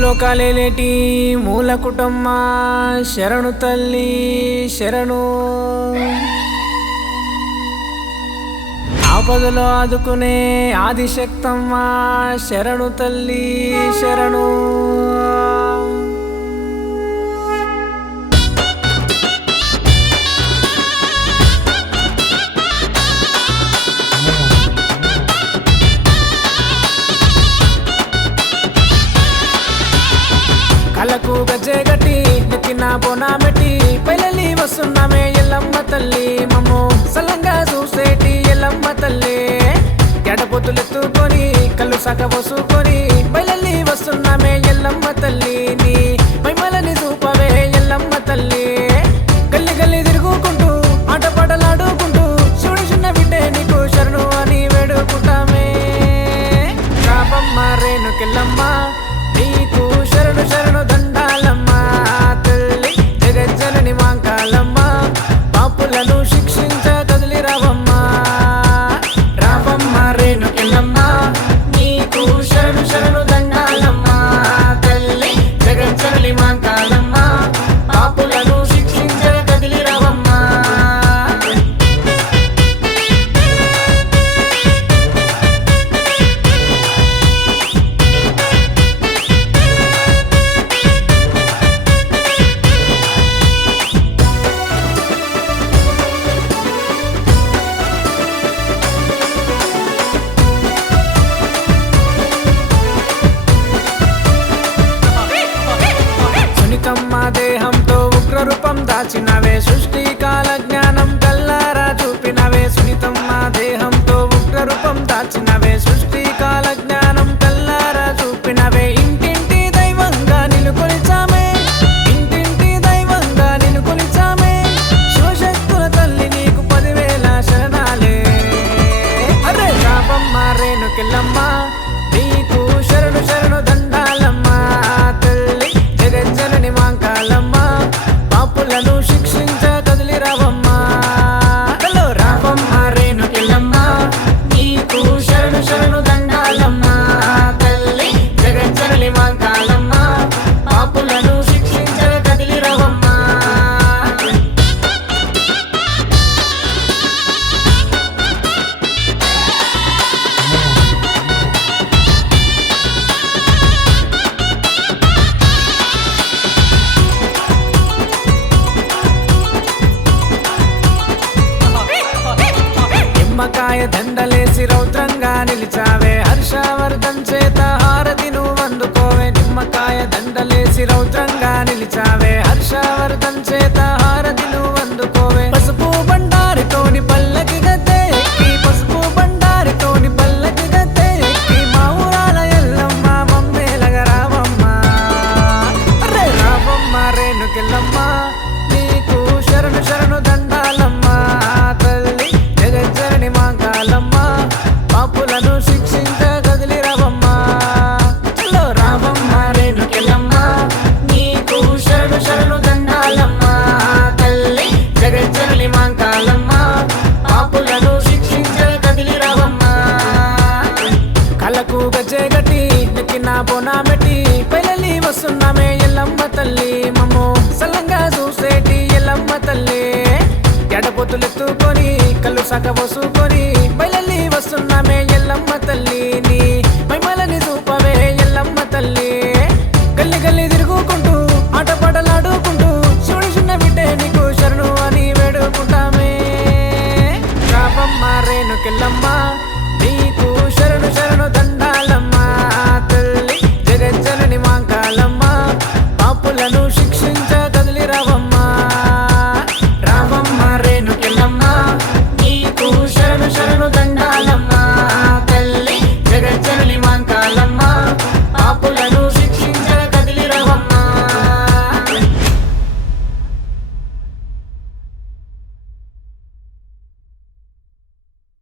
ముల్లోకాలేటి మూల కుటుంబ శరణు తల్లి శరణు ఆపదలో ఆదుకునే ఆదిశక్తమ్మ శరణు తల్లి శరణు కళ్ళకు గజ్జె గట్టి నెత్తిన బోనా మెట్టి పైలలి వస్తున్నామే ఎల్లమ్మ తల్లి మమ్ము సల్లంగా చూసేటి ఎల్లమ్మ తల్లి ఎడబొత్తులెత్తుకొని కళ్ళు సగ పోసుకొని పైలలి వస్తున్నామే ఎల్లమ్మ తల్లి నీ మైమలని చూపవే ఎల్లమ్మ తల్లి గల్లి గల్లి తిరుగుకుంటూ ఆటపాటలాడుకుంటూ చూడు చిన్న బిడ్డే నీకు శరణు అని వేడుకుంటామే రాబమ్మ రేణుకెళ్ళమ్మ నీకు శరణు శరణు దండాలమ్మ తల్లి జగజ్జనని మాంకాలమ్మ పాపులను శిక్షించ కదిలి రావమ్మ రావమ్మ రేణుకెళ్ళమ్మ నీకు శరణు శరణు దండాలమ్మ తల్లి జగజ్జనని మాంకాలమ్మ పాపులను శిక్షించ కదిలి రావమ్మ సునితమ్మ దేహంతో ఉగ్రరూపం దాచినవే సృష్టి కాల జ్ఞానం కల్లారా చూపినవే సునితమ్మ దేహంతో ఉగ్రరూపం దాచినవే సృష్టి కాల జ్ఞానం కల్లారా చూపినవే ఇంటింటి దైవంగా నిన్ను కొలిచామే ఇంటింటి దైవంగా నిన్ను కొలిచామే శివశక్తుల తల్లి నీకు 10,000 శరణాలే అరే రాబమ్మ రేణుకెళ్ళమ్మ నీకు శరణు శరణు దండాలమ్మ తల్లి జగజ్జనని మాంకాలమ్మ పాపులను శిక్షించ కదిలి రావమ్మ హలో రావమ్మ రేణుకెళ్ళమ్మ నీకు శరణు శరణు దండాలమ్మ తల్లి జగజ్జనని మాంకాలమ్మ పాపులను శిక్షించ కదిలి రావమ్మ నిమ్మకాయ దండలేసి రౌద్రంగా నిలిచావే హర్షవర్ధన్ చేత హారతి నువ్వు అందుకోవే నిమ్మకాయ దండలేసి రౌద్రంగా నిలిచావే హర్షవర్ధన్ చేత హారతి నువ్వు అందుకోవే పసుపు బండారితోని పల్లకి గద్దె ఎక్కి పసుపు బండారితోని పల్లకి గద్దె ఎక్కి మా ఊరాల ఎల్లమ్మ మమ్మేలగా రావమ్మ అరే రావమ్మ రేణుకెళ్ళమ్మ నీకు శరణు శరణు దండాలమ్మ తల్లి జగజ్జనని మాంకాలమ్మ పాపులను శిక్షించ కదిలి రావమ్మ చలో రావమ్మ రేణుకెళ్ళమ్మ నీకు శరణు శరణు దండాలమ్మ తల్లి జగజ్జనని మాంకాలమ్మ పాపులను శిక్షించ కదిలి రావమ్మ కళ్ళకు గజ్జె గట్టి నెక్కిన బోనా మెట్టి పైలలి వస్తున్నామే ఎల్లమ్మ తల్లి మమ్ము సల్లంగా చూసేటి ఎల్లమ్మ తల్లి ఎడబొత్తులెత్తుకొని కళ్ళు సగ పోసుకొని బయలల్లి వస్తున్నామే ఎల్లమ్మ తల్లి నీ మైమలని చూపవే ఎల్లమ్మ తల్లి గల్లి గల్లి తిరుగుకుంటూ ఆటపాటలాడుకుంటూ చూడు చిన్న బిడ్డే నీకు శరణు అని వేడుకుంటామే రావమ్మ రేణుకెళ్ళమ్మ